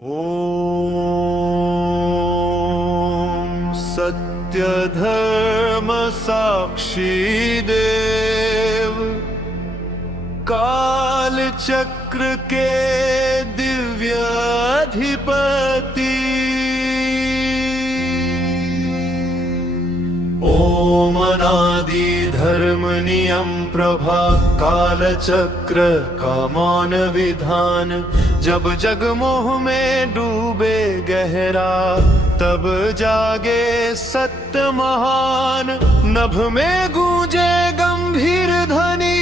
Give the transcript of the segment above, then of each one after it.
ओम सत्य धर्म साक्षी देव, काल चक्र के दिव्य अधिपति। ओम अनादि धर्म नियम प्रभा, काल चक्र का मौन विधान। जब जग मोह में डूबे गहरा, तब जागे सत्य महान। नभ में गूंजे गंभीर ध्वनि,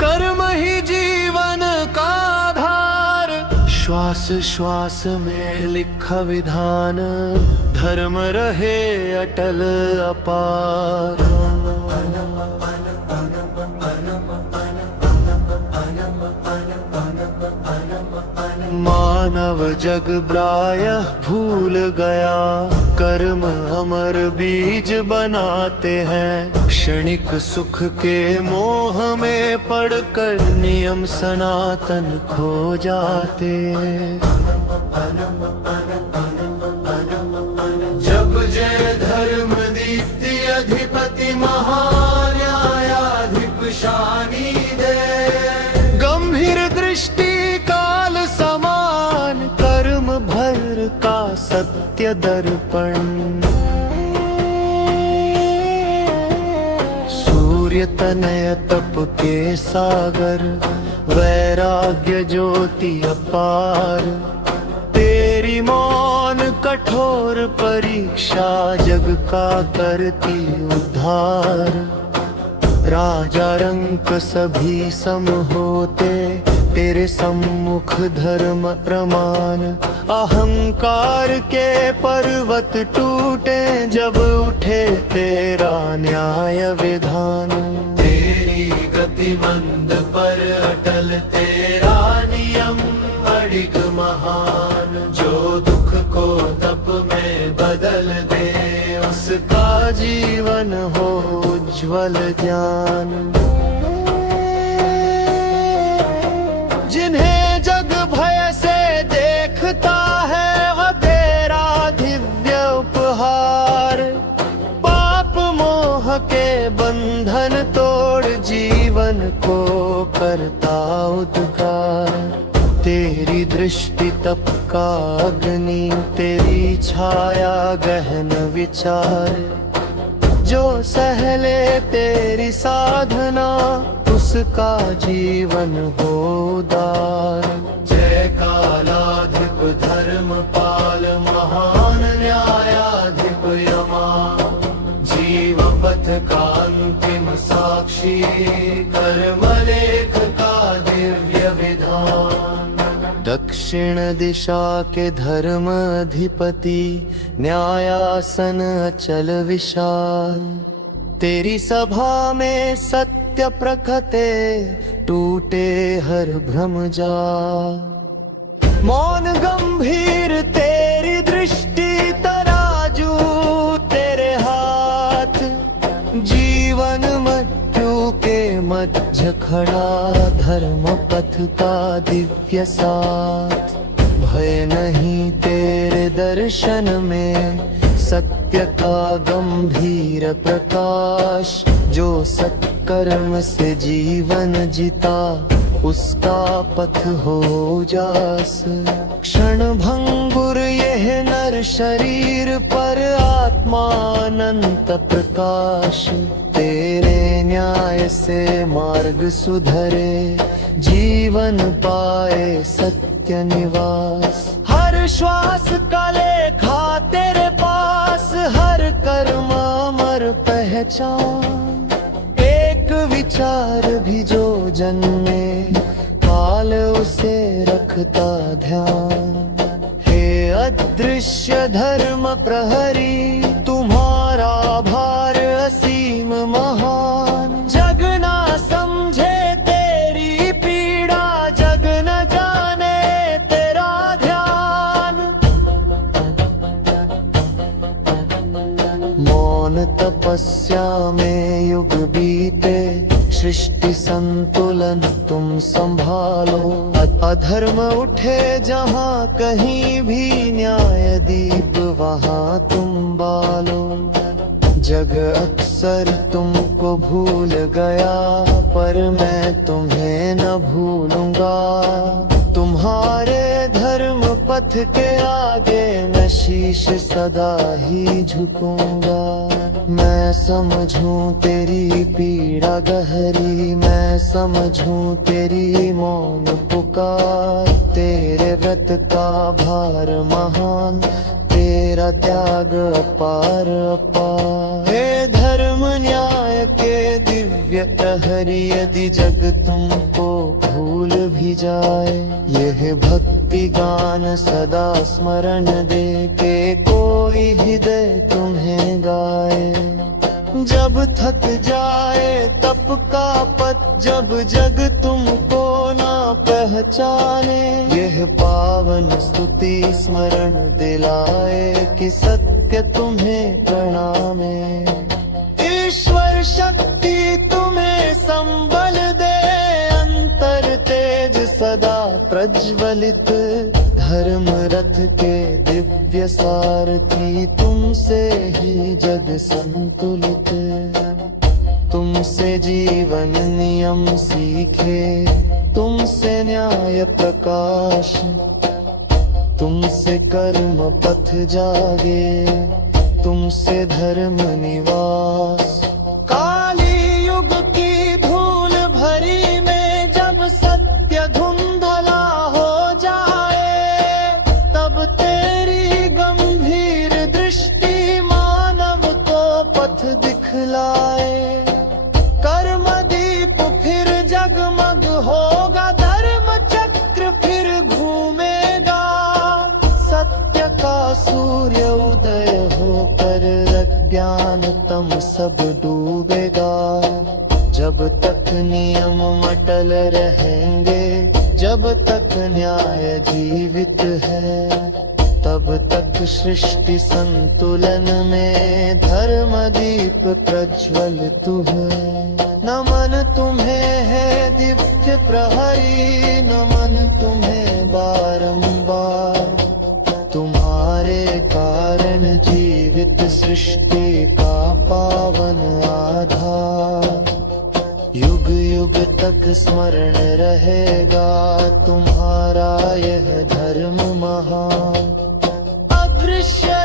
कर्म ही जीवन का आधार। श्वास श्वास में लिखा विधान, धर्म रहे अटल अपार। मानव जग प्रायः भूल गया, कर्म अमर बीज बनाते हैं। क्षणिक सुख के मोह में पड़कर नियम सनातन खो जाते हैं। जब जय धर्म दीप्ति अधिपति महान्यायाधिप शानी दे। गंभीर दृष्टि काल समान, कर्म भर का सत्य दर्पण। सूर्य तनय तप के सागर, वैराग्य ज्योति अपार। तेरी मौन कठोर परीक्षा, जग का करती उद्धार। राजा रंक सभी सम होते, तेरे सम्मुख धर्म प्रमाण। अहंकार के पर्वत टूटे, जब उठे तेरा न्याय विधान। तेरी गति मंद पर अटल, तेरा नियम अड़िग महान। जो दुख को तप में बदल दे, उसका जीवन हो उज्ज्वल ज्ञान। जिन्हें जग भय से देखता है, वह तेरा दिव्य उपहार। पाप मोह के बंधन तोड़, जीवन को करता उद्धार। तेरी दृष्टि तप का अग्नि, तेरी छाया गहन विचार। जो सहले तेरी साधना, उसका जीवन हो उदार। जय कालाधिप धर्म पाल, महान न्यायाधिप यमा। जीव पथ का अंतिम साक्षी, कर्म लेख का दिव्य विधान। दक्षिण दिशा के धर्म अधिपति, न्यायासन अचल विशाल। तेरी सभा में सत्य प्रखते, टूटे हर भ्रम जाल। मौन गंभीर तेरी दृष्टि, तराजू तेरे हाथ। जीवन मृत्यु के मध्य खड़ा, धर्म पथ का दिव्य साथ। भय नहीं तेरे दर्शन में, सत्य का गंभीर प्रकाश। जो सत्कर्म से जीवन जीता, उसका पथ हो जास। क्षण भंगुर यह नर शरीर पर, आत्मा अनंत प्रकाश। तेरे न्याय से मार्ग सुधरे, जीवन पाए सत्य निवास। हर श्वास का लेखा तेरे पास, हर कर्म अमर पहचान। एक विचार भी जो जन्मे, काल उसे रखता ध्यान। हे अदृश्य धर्म प्रहरी, तुम्हारा भार असीम महान। जग ना समझे तेरी पीड़ा, जग न जाने तेरा ध्यान। मौन तपस्या में युग बीते, सृष्टि संतुलन तुम संभालो। अधर्म उठे जहाँ कहीं भी न्याय दीप वहाँ तुम बालो। जग अक्सर तुमको भूल गया पर मैं तुम्हें न भूलूंगा। तुम्हारे धर्म पथ के आगे मैं शीश सदा ही झुकूंगा। मैं समझूं तेरी पीड़ा गहरी, मैं समझूं तेरी मौन पुकार। तेरे व्रत का भार महान, तेरा त्याग अपार अपार। हे धर्म न्याय के दिव्य प्रहरी, यदि जग तुमको भूल भी जाए, यह भक्ति गान सदा स्मरण दे के कोई हृदय तुम्हें गाए। जब थक जाए तप का पथ, जब जग तुमको ना पहचाने, यह पावन स्तुति स्मरण दिलाए कि सत्य तुम्हें प्रणाम है। ईश्वर शक्ति तुम्हें संबल दे, अंतर तेज सदा प्रज्वलित। धर्म रथ के दिव्य सारथी, तुमसे ही जग संतुलित। तुमसे जीवन नियम सीखे, तुमसे न्याय प्रकाश, तुमसे कर्म पथ जागे, तुमसे धर्म निवास। काली युग की धूल भरी में जब सत्य धुंधला हो जाए, तब तेरी गंभीर दृष्टि मानव को पथ दिखलाए। कर्म दीप फिर जगमग होगा, धर्म चक्र फिर घूमेगा। सत्य का सूर्य उदय होकर अज्ञान तम सब डूबेगा। जब तक नियम अटल रहेंगे, जब तक न्याय जीवित है, तब तक सृष्टि संतुलन में धर्म दीप प्रज्वलित है। नमन तुम्हें है दिव्य प्रहरी, नमन तुम्हें बारंबार। तुम्हारे कारण जीवित सृष्टि का पावन आधार। युग युग तक स्मरण रहेगा तुम्हारा यह धर्म महान। अदृश्य